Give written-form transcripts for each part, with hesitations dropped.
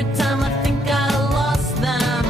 every time I think I lost them.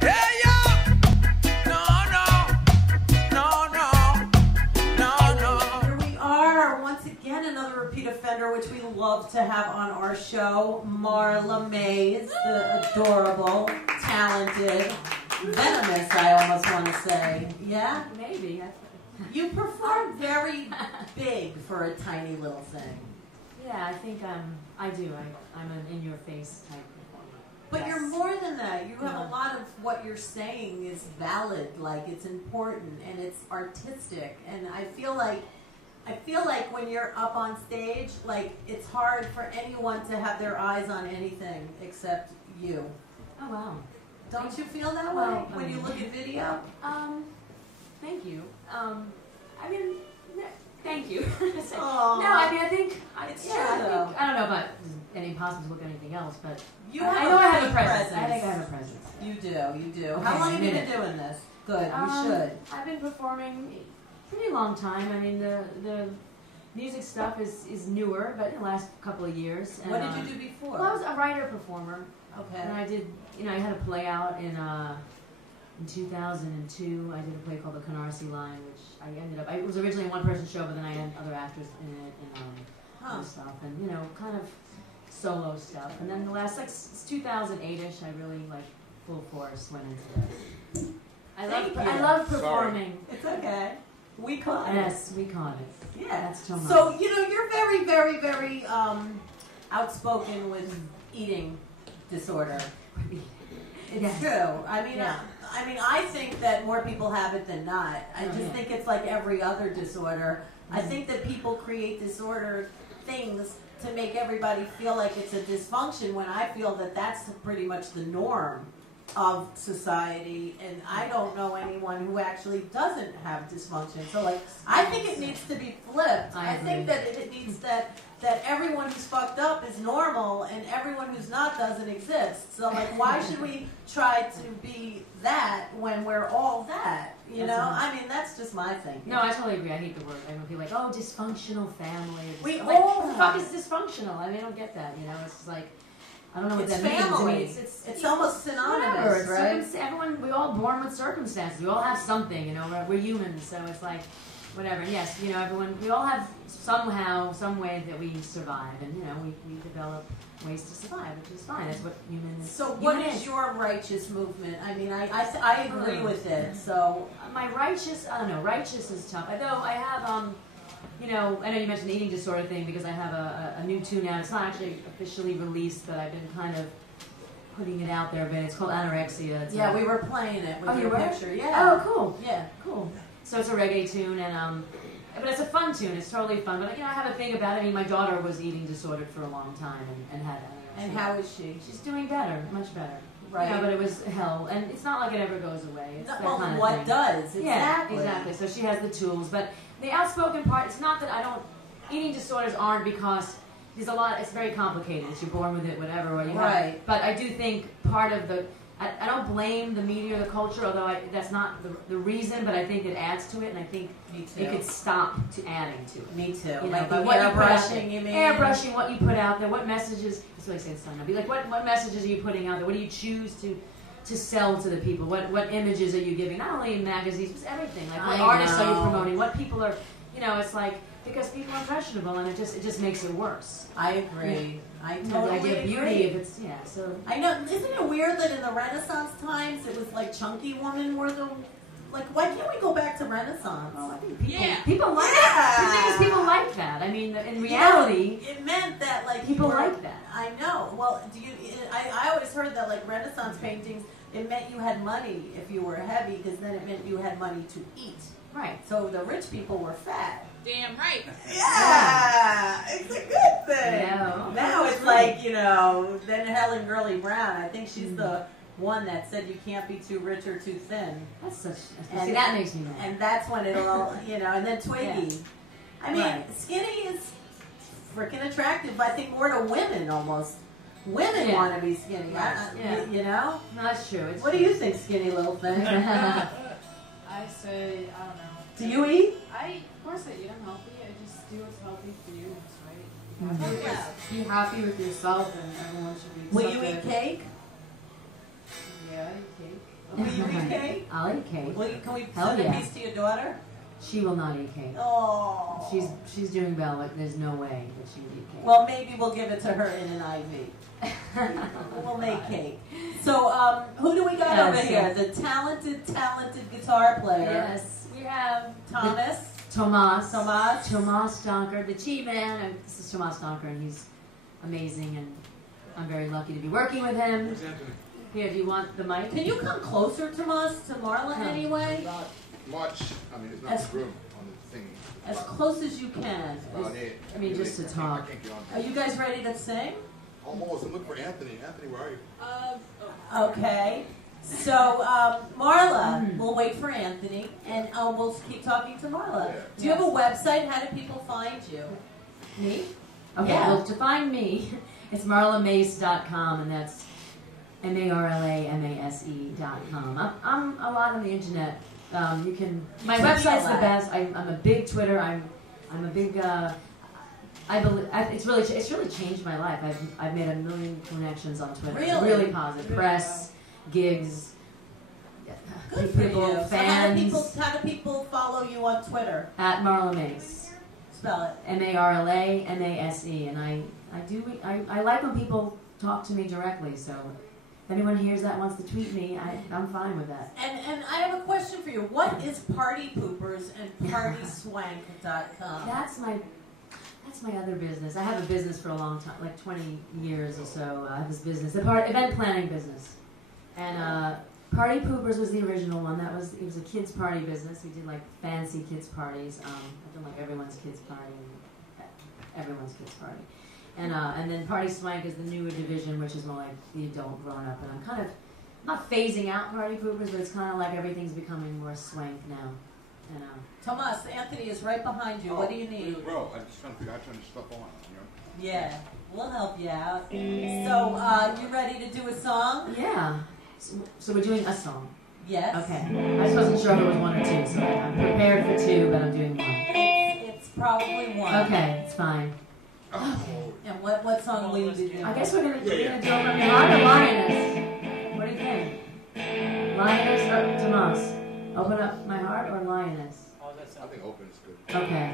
Hey yo! No, no, no, no, no, no. Here we are, once again, another repeat offender, which we love to have on our show. MaRLa MaSe, the adorable, talented, venomous, I almost want to say. Yeah? Maybe. You perform very big for a tiny little thing. Yeah, I think I do. I'm an in-your-face type performer. But Yes. you're more than that. You have a lot of what you're saying is valid, like it's important and it's artistic. And I feel like when you're up on stage, like it's hard for anyone to have their eyes on anything except you. Oh wow. Don't you feel that way Well, when you look at video? Thank you. I mean, thank you. Aw. No, I mean, I think It's yeah, true, though. I don't know about any impossible to look at anything else, but You I have know a I have a big presence. I presence. think I have a presence. You do, you do. Okay, How long have you a been minute. doing this? Good, you should. I've been performing a pretty long time. I mean, the music stuff is newer, but in the last couple of years. And, What did you do before? Well, I was a writer-performer. Okay. And I did, I had a play out in 2002. I did a play called The Canarsie Line, which I ended up, it was originally a one-person show, but then I had other actors in it and other stuff, and, kind of solo stuff. And then the last, it's 2008-ish, I really, full force went into it. I love performing. It's okay. We caught it. Yes, we caught it. Yeah. That's ToMaS. So, you're very, very, very outspoken with eating disorder. It's Yes. true. I mean, Yeah. I think that more people have it than not. I just Yeah. think it's like every other disorder. I think that people create disorder things to make everybody feel like it's a dysfunction when I feel that that's pretty much the norm of society, and I don't know anyone who actually doesn't have dysfunction. So, I think it needs to be flipped. I think that it needs that everyone who's fucked up is normal, and everyone who's not doesn't exist. So, why should we try to be that when we're all that? You know? I mean, that's just my thinking. No, I totally agree. I hate the word. I don't feel like, dysfunctional family. We I'm like, all what the fuck is dysfunctional? I mean, I don't get that. It's just like, I don't know what It's that family. means. It's almost synonymous, whatever. It's right? everyone, we're all born with circumstances. We all have something, we're humans, so it's like, whatever. And yes, everyone, we all have somehow, some way that we survive, and, we develop ways to survive, which is fine. That's what humans. So what is your righteous movement? I mean, I agree with it, so. My righteous, I don't know, righteous is tough. Although I have, I know you mentioned the eating disorder thing because I have a new tune out. It's not actually officially released, but I've been kind of putting it out there, but it's called Anorexia. It's We were playing it with you your were? picture. Yeah. Oh, cool. Yeah. Cool. So it's a reggae tune, and but it's a fun tune. It's totally fun. But I have a thing about it. I mean, my daughter was eating disordered for a long time and had anorexia. And how is she? She's doing better, much better. Right. But it was hell, and it's not like it ever goes away. It's that Well, kind of what thing. does? Yeah, Exactly. exactly. So she has the tools, but the outspoken part. It's not that I don't. Eating disorders aren't because there's a lot. It's very complicated. You're born with it, whatever. Or you Right. have, but I do think part of the. I don't blame the media or the culture, although that's not the reason, but I think it adds to it, and I think Me too. it could stop to adding to it. Me too. Like the what you put out airbrushing, there. you mean? Airbrushing, what you put out there, what messages. That's what I say it's not. Like what messages are you putting out there? What do you choose to sell to the people? What images are you giving? Not only in magazines, but everything. Like what artists are you promoting? What people are, it's like, because people are impressionable, and it just makes it worse. I agree. I The totally idea of beauty, agree. if it's, so. I know. Isn't it weird that in the Renaissance times it was like chunky women were the, why can't we go back to Renaissance? Well, I think people like Yeah. The thing is, people like that. I mean, in reality, it meant that people like that. I know. Well, I always heard that Renaissance paintings, it meant you had money if you were heavy, because then it meant you had money to eat. Right. So the rich people were fat. Damn right. Yeah, it's a good thing. Yeah. Now it's like, then Helen Gurley Brown, I think she's the one that said you can't be too rich or too thin. That's such. And See, that makes me mad. And that's when it'll, and then Twiggy. Yeah. I mean, Right. skinny is freaking attractive, I think more to women almost. Women want to be skinny, Yeah. No, that's true. It's What do true. you think, skinny little thing? I say, I don't know. Do you eat? Of course I eat. I'm healthy. I just do what's healthy for you, right? Mm-hmm. Be happy with yourself, and everyone should be. Will you eat cake? Yeah, I eat cake. Will you eat cake? I'll eat cake. Can we Hell send a yeah. piece to your daughter? She will not eat cake. Oh. She's doing well, but there's no way that she would eat cake. Well, maybe we'll give it to her in an IV. We'll make cake. So, who do we got Yes, over here? The talented guitar player. Yes, we have Thomas. ToMaS. ToMaS. ToMaS Donker, the Chi Man. This is ToMaS Donker, and he's amazing, and I'm very lucky to be working with him. Here, do you want the mic? Can you come closer to us, to MaRLa anyway? Not much. I mean, there's As- not room on the thing. As close as you can. About it. I mean, just to talk. I can't get on. Are you guys ready to sing? Almost. I'm looking for Anthony. Anthony, where are you? Okay. So, MaRLa, we'll wait for Anthony, and we'll keep talking to MaRLa. Yeah. Do you have a website? How do people find you? Me? Okay, Yeah. well, to find me, it's MaRLaMaSe.com, and that's MaRLaMaSe.com. I'm a lot on the internet. You can. My website's the best. I'm a big Twitter. I'm a big. I believe it's really changed my life. I've made 1 million connections on Twitter. Really? Positive. Press, gigs, Good for people, you. fans. So how do people follow you on Twitter? At MaRLa MaSe. Spell it. MaRLaMaSe, and I like when people talk to me directly. So if anyone hears that wants to tweet me, I'm fine with that. And I have a question for you. What is Party Poopers and PartySwank.com? That's my other business. I have a business for a long time, like 20 years or so. I have this business, event planning business, and Party Poopers was the original one. It was a kids party business. We did like fancy kids parties. I've done like everyone's kids party, and then Party Swank is the newer division, which is more like the adult grown up. And I'm kind of not phasing out Party Poopers, but it's kind of like everything's becoming more swank now. And Thomas, Anthony is right behind you. What do you need? Bro, I'm just trying to figure out how to turn this stuff on. You know? Yeah, we'll help you out. So, you ready to do a song? yeah. So we're doing a song. Yes. Okay. I just wasn't sure if it was 1 or 2, so I'm prepared for 2, but I'm doing 1. It's probably 1. Okay, it's fine. And what song will you do? I guess we're gonna do Open Your Heart or Lioness. What do you think? Lioness or ToMaS? Open Up My Heart or Lioness? I think open is good. Okay.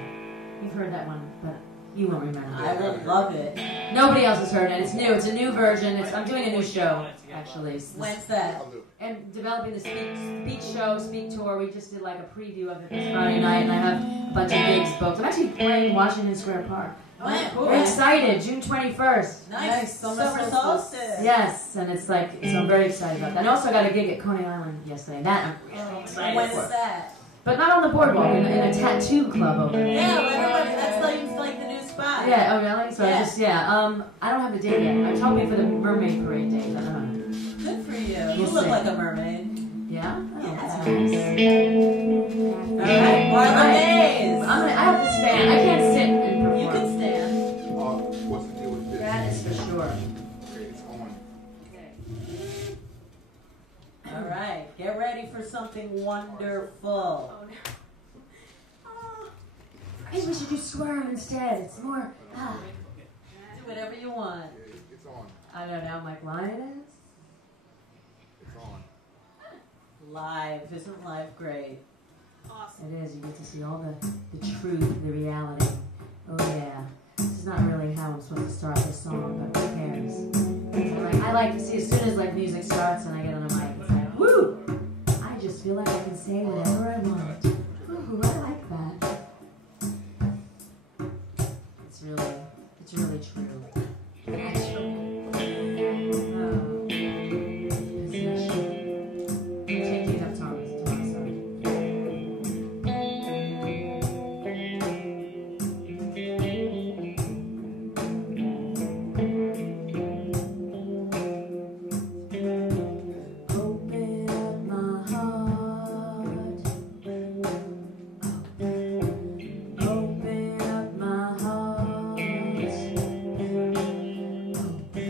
You've heard that one, but you won't remember. I will love it. Nobody else has heard it. It's new. It's a new version. I'm doing a new show, actually. When's that? I'll do it. And developing the speak show, speak tour. We just did like a preview of it this Friday night, and I have a bunch of gigs booked. I'm actually playing Washington Square Park. Oh, cool. Very excited. June 21st. Nice. Summer solstice. Yes, and it's like, so I'm very excited about that. And I also got a gig at Coney Island yesterday. That I'm really excited When's for. that? But not on the boardwalk, in a tattoo club over there. Yeah, well, everybody, that's like the new spot. Yeah, oh really? So Yeah. I don't have a date yet. I told me for the Mermaid Parade date. I don't know. Good for you. You We'll look see. like a mermaid. Yeah? Oh, Yeah. that's nice. All right, MaRLa MaSe. I have to stand. I can't sit and perform. You can stand. What's the deal with this? That is for sure. Okay, it's on. All right, get ready for something wonderful. Oh, no. Maybe we should do Swerve instead. It's more, Do whatever you want. Yeah, it's on. I don't know, I'm like, Lioness? It's on. Live. Isn't live great? It is. You get to see all the truth, the reality. Oh, yeah. This is not really how I'm supposed to start this song, but who cares? I like to see as soon as like music starts and I get on a mic, it's like, woo! I just feel like I can say whatever I want. Ooh, I like that. It's really true. Actually. Changing up tones. Sorry. Open up my heart. Open up my heart. Open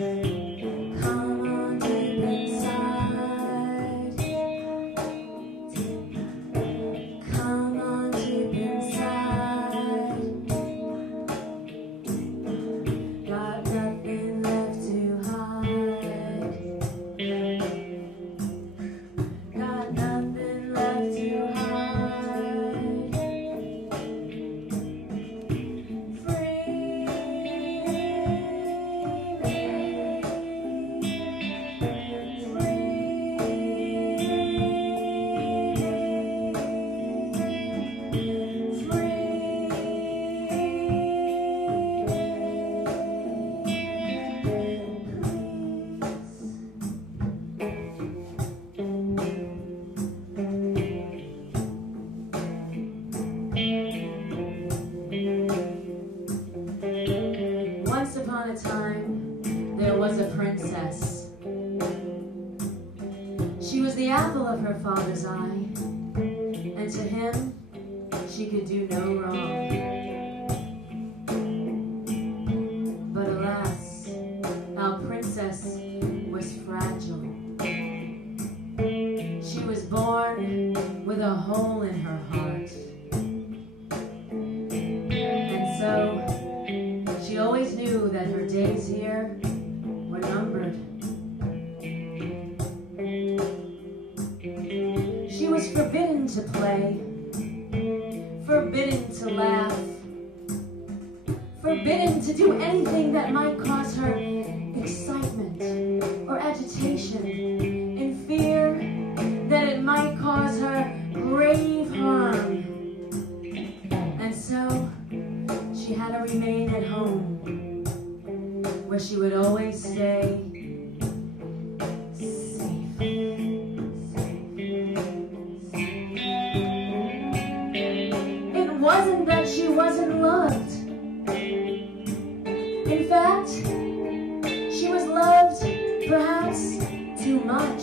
upon a time, there was a princess. She was the apple of her father's eye, and to him, she could do no wrong. But alas, our princess was fragile. She was born with a hole in her heart. And so, she always knew that her days here were numbered. She was forbidden to play, forbidden to laugh, forbidden to do anything that might cause her excitement or agitation, in fear that it might cause her grave harm. And so, she had to remain at home, where she would always stay safe. It wasn't that she wasn't loved. In fact, she was loved perhaps too much.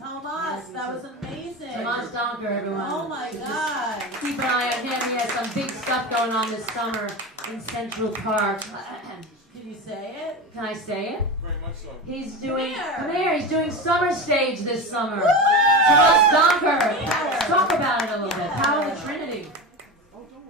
ToMaS, that was amazing. ToMaS Donker, everyone. Oh my God. Keep an eye on him. He has some big stuff going on this summer in Central Park. Can you say it? Can I say it? Very much so. He's doing, Come come here, he's doing Summer Stage this summer. Woo! ToMaS Donker. Yeah. Let's talk about it a little bit. Yeah. Power of the Trinity.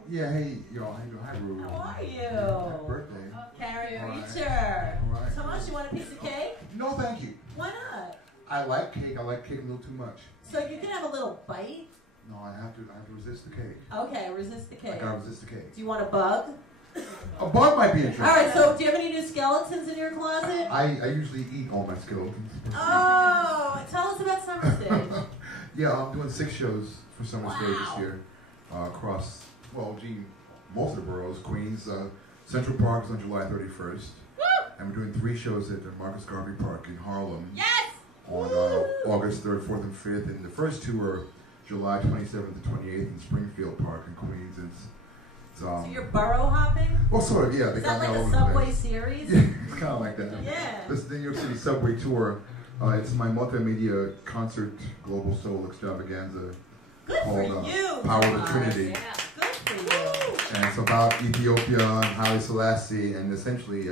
Yeah, hey, y'all. How you doing? Hi, ReW. How are you? Happy birthday. Kreature. All right. ToMaS, you want a piece of cake? No, thank you. Why not? I like cake. I like cake a little too much. So you can have a little bite? No, I have to resist the cake. Okay, resist the I cake. gotta resist the cake. Do you want a bug? A bug might be interesting. All right, so do you have any new skeletons in your closet? I usually eat all my skeletons. Oh, tell us about Summer Stage. Yeah, I'm doing 6 shows for Summer Stage this Wow. year. Across, well, gee, most of the boroughs. Queens, Central Park is on July 31st. And we're doing 3 shows at the Marcus Garvey Park in Harlem. Yes! On August 3rd, 4th, and 5th. And the first 2 are July 27th and 28th in Springfield Park in Queens. It's So you're borough hopping? well, sort of, yeah. They Is that got me like all a over the Subway place. series? Yeah. kind of like that. Yeah. This is the New York City subway tour. It's my multimedia concert global soul extravaganza Good for called you. Power of the Trinity. Yeah. Good for you. And it's about Ethiopia and Haile Selassie and essentially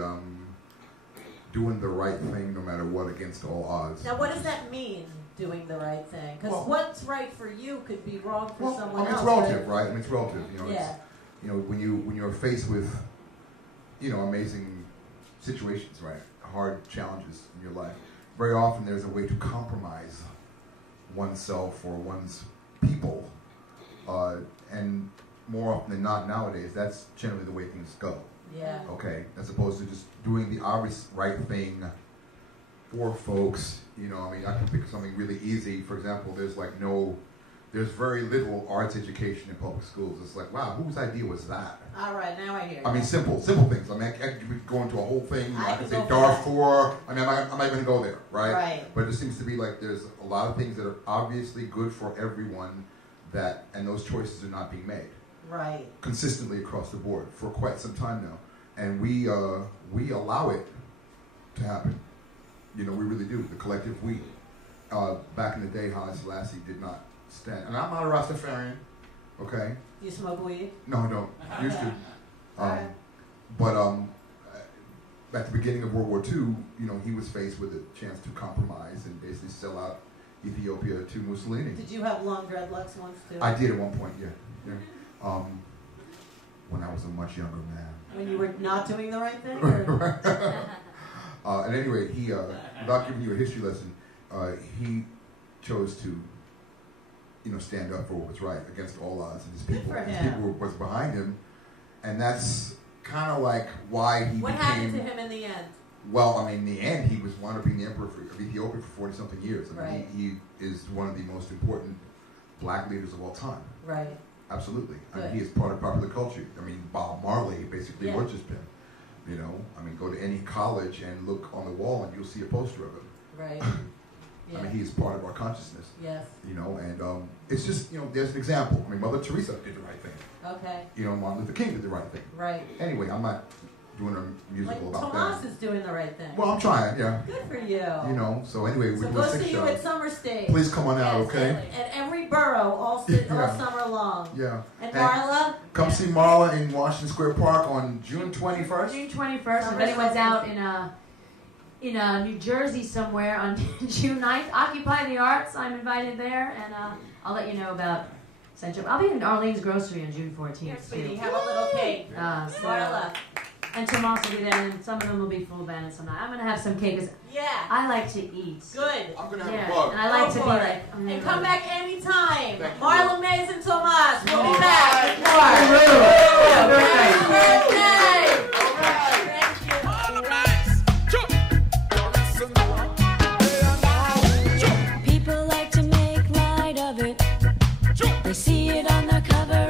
doing the right thing no matter what against all odds. Now, what does that mean, doing the right thing? Because Well- what's right for you could be wrong for Well, someone I mean, else. it's relative, right? I mean, it's relative. You know, Yeah. it's, when you're faced with, amazing situations, right? Hard challenges in your life. Very often there's a way to compromise oneself or one's people, and more often than not nowadays, that's generally the way things go. Yeah. Okay, as opposed to just doing the obvious right thing for folks. I can think of something really easy. For example, there's very little arts education in public schools. It's like, wow, whose idea was that? All right, now I hear you. I mean, simple things. I mean, I could go into a whole thing. I I could could say go for Darfur. I mean, I'm not even going to go there, right? Right. But it just seems to be like there's a lot of things that are obviously good for everyone and those choices are not being made Right. consistently across the board for quite some time now. And we allow it to happen. We really do. The collective we. Back in the day, Haile Selassie did not stand. And I'm not a Rastafarian, okay? You smoke weed? No, I don't. Used to. Alright. But at the beginning of World War II, he was faced with a chance to compromise and basically sell out Ethiopia to Mussolini. Did you have long dreadlocks once too? I did at one point, yeah. When I was a much younger man. When you were not doing the right thing? Or? At any rate, he, without giving you a history lesson, he chose to, stand up for what was right against all odds, and his Good people, for his him. people was behind him, and that's kind of like why he What became. happened to him in the end? Well, I mean, in the end, he wound up being the emperor of Ethiopia for 40-something years. I mean, Right. he is one of the most important black leaders of all time. Right. Absolutely. I mean, Good. he is part of popular culture. I mean, Bob Marley basically Yeah. worships him. I mean, go to any college and look on the wall and you'll see a poster of him. Right. Yeah. I mean, he is part of our consciousness. Yes. And it's just, there's an example. I mean, Mother Teresa did the right thing. Okay. Martin Luther King did the right thing. Right. Anyway, I'm not doing a musical Like about Tomas that. is doing the right thing. Well, I'm trying, yeah. Good for you. So anyway, So we do go a 6 see you show. at Summer Stage. Please come on out, Yes, okay? And every borough all Yeah. summer long. Yeah. And And MaRLa? Come see MaRLa in Washington Square Park on June 21st. June 21st. If anyone's out in New Jersey somewhere on June 9th, Occupy the Arts. I'm invited there, and I'll let you know about Central. I'll be in Arlene's Grocery on June 14th Here, sweetie, too. have a little cake. So- MaRLa. And Tomas will be there, and some of them will be full band, and some not. I'm gonna have some cake 'cause Yeah. I like to eat. Good. I'm going to have Yeah, a bug. and I like to Go be for like. it. And come back anytime. Thank you. MaRLa MaSe ToMaS. We'll be All back right. with more. Happy birthday. Happy birthday. All right. Thank you. MaRLa MaSe. Jump. People like to make light of it. They see it on the cover